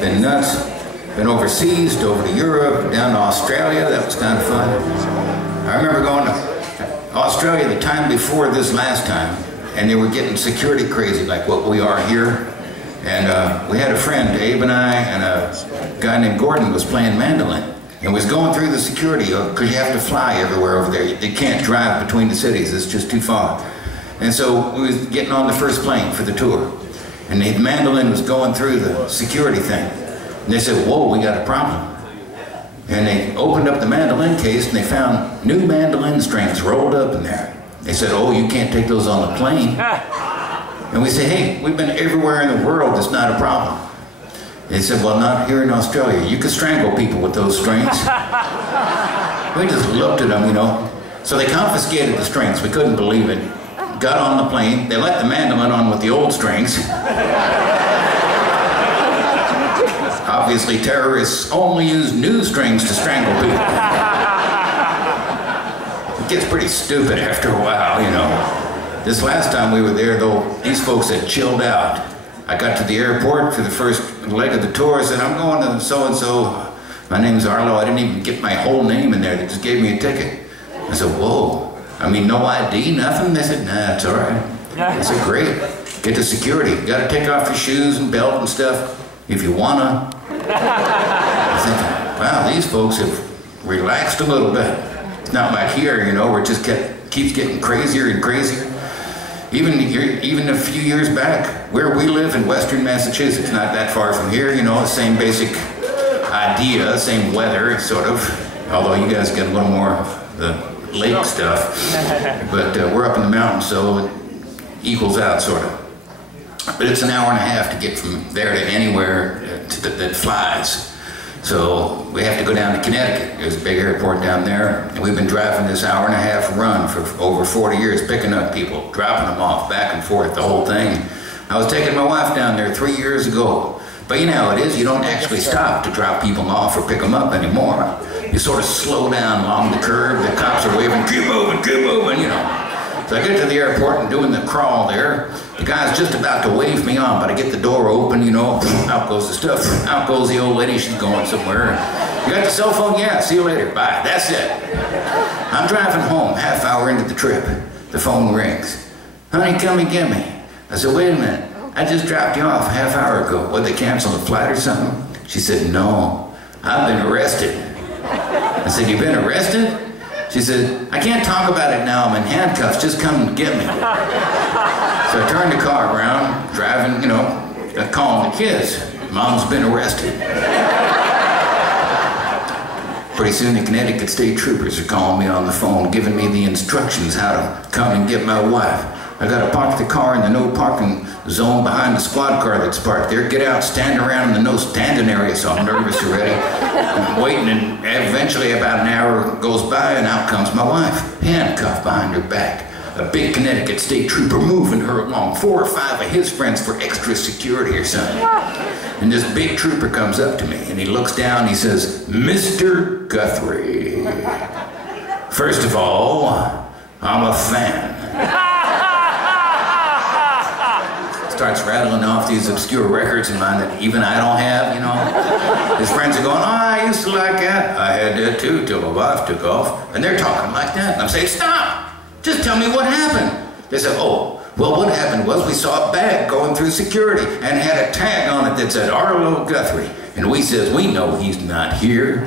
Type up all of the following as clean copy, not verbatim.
been nuts. Been overseas, over to Europe, down to Australia. That was kind of fun. I remember going to Australia the time before this last time, and they were getting security crazy like what we are here. And we had a friend, Abe and I, and a guy named Gordon was playing mandolin. And was going through the security, because you have to fly everywhere over there. They can't drive between the cities, it's just too far. And so we was getting on the first plane for the tour. And the mandolin was going through the security thing. And they said, whoa, we got a problem. And they opened up the mandolin case and they found new mandolin strings rolled up in there. They said, oh, you can't take those on the plane. And we said, hey, we've been everywhere in the world, it's not a problem. They said, well, not here in Australia. You can strangle people with those strings. We just looked at them, you know. So they confiscated the strings. We couldn't believe it. Got on the plane. They let the mandolin on with the old strings. Obviously, terrorists only use new strings to strangle people. It gets pretty stupid after a while, you know. This last time we were there, though, these folks had chilled out. I got to the airport for the first leg of the tour. I said, I'm going to so-and-so. My name's Arlo. I didn't even get my whole name in there. They just gave me a ticket. I said, whoa. I mean, no ID, nothing? They said, nah, it's all right. I said, great. Get to security. You got to take off your shoes and belt and stuff if you want to. I'm thinking, wow, these folks have relaxed a little bit. It's not like here, you know, where it just keeps getting crazier and crazier. Even a few years back, where we live in Western Massachusetts, not that far from here, you know, the same basic idea, same weather, sort of, although you guys get a little more of the lake stuff, but we're up in the mountains, so it equals out, sort of. But it's an hour and a half to get from there to anywhere that flies. So we have to go down to Connecticut. There's a big airport down there. And we've been driving this hour and a half run for over 40 years, picking up people, dropping them off, back and forth, the whole thing. I was taking my wife down there 3 years ago. But you know how it is, you don't actually stop to drop people off or pick them up anymore. You sort of slow down along the curb, the cops are waving, keep moving, you know. So I get to the airport and doing the crawl there. The guy's just about to wave me on, but I get the door open, you know, out goes the stuff, out goes the old lady, she's going somewhere. You got the cell phone? Yeah, see you later, bye, that's it. I'm driving home, half hour into the trip. The phone rings. Honey, come and get me. I said, wait a minute, I just dropped you off a half hour ago. What, they canceled the flight or something? She said, no, I've been arrested. I said, you've been arrested? She said, I can't talk about it now, I'm in handcuffs, just come and get me. So I turned the car around, driving, you know, calling the kids. Mom's been arrested. Pretty soon the Connecticut State Troopers are calling me on the phone, giving me the instructions how to come and get my wife. I gotta park the car in the no parking zone behind the squad car that's parked there. Get out, stand around in the no standing area, so I'm nervous already. I'm waiting, and eventually about an hour goes by and out comes my wife, handcuffed behind her back. A big Connecticut State Trooper moving her along, 4 or 5 of his friends for extra security or something. And this big trooper comes up to me and he looks down and he says, Mr. Guthrie, first of all, I'm a fan. Starts rattling off these obscure records of mine that even I don't have, you know. His friends are going, oh, I used to like that. I had that too till my wife took off. And they're talking like that. And I'm saying, stop! Just tell me what happened. They said, oh, well, what happened was we saw a bag going through security and it had a tag on it that said Arlo Guthrie. And we says, we know he's not here.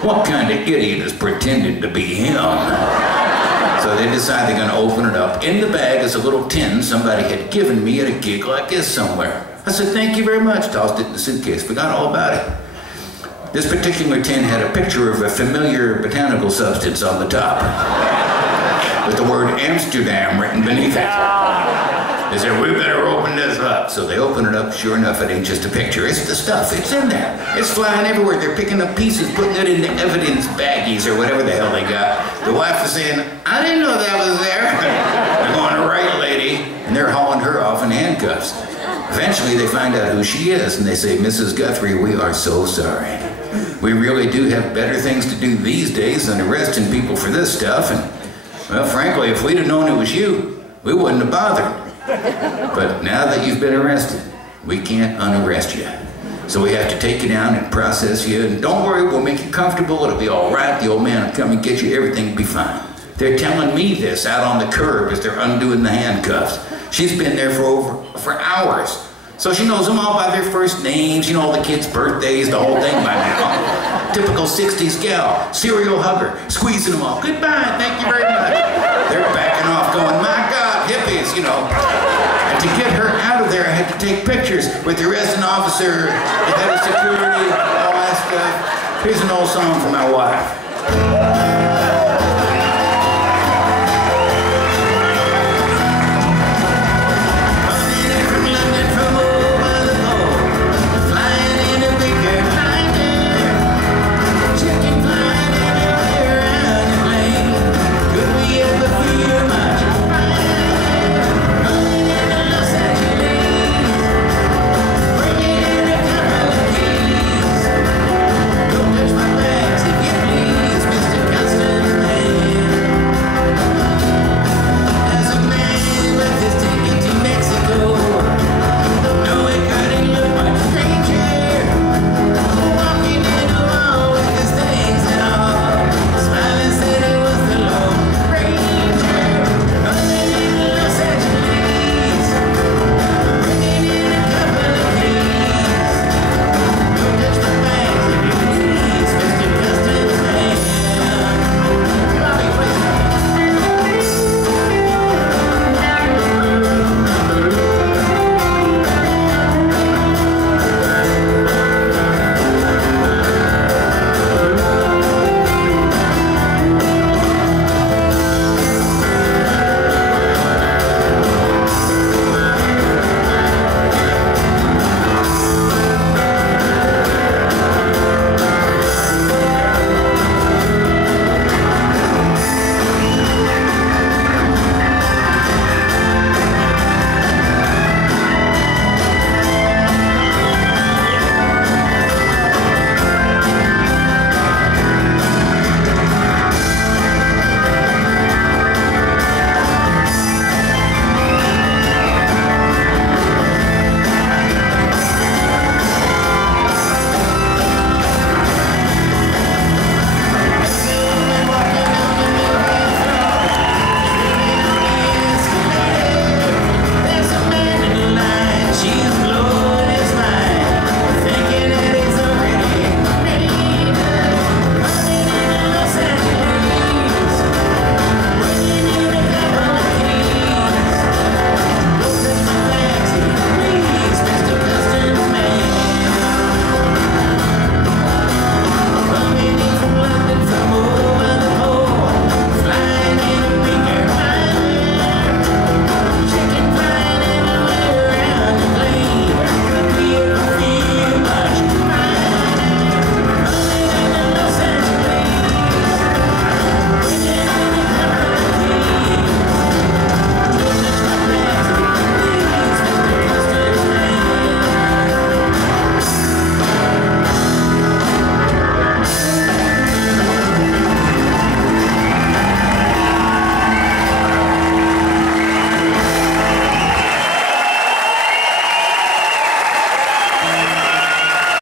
What kind of idiot is pretending to be him? So they decide they're gonna open it up. In the bag is a little tin somebody had given me at a gig like this somewhere. I said, thank you very much. Tossed it in the suitcase, forgot all about it. This particular tin had a picture of a familiar botanical substance on the top, with the word Amsterdam written beneath it. They said, we better open this up. So they open it up, sure enough, it ain't just a picture, it's the stuff, it's in there. It's flying everywhere, they're picking up pieces, putting it in the evidence baggies or whatever the hell they got. The wife is saying, I didn't know that was there. They're going, right, lady, and they're hauling her off in handcuffs. Eventually they find out who she is, and they say, Mrs. Guthrie, we are so sorry. We really do have better things to do these days than arresting people for this stuff, and well, frankly, if we'd have known it was you, we wouldn't have bothered. But now that you've been arrested, we can't unarrest you. So we have to take you down and process you, and don't worry, we'll make you comfortable, it'll be all right, the old man will come and get you, everything will be fine. They're telling me this out on the curb as they're undoing the handcuffs. She's been there for hours. So she knows them all by their first names, you know, all the kids' birthdays, the whole thing by now. Typical 60s gal, serial hugger, squeezing them all. Goodbye, thank you very much. They're backing off going, my God, hippies, you know. And to get her out of there, I had to take pictures with the arresting officer, the head of security, all that stuff. Here's an old song for my wife.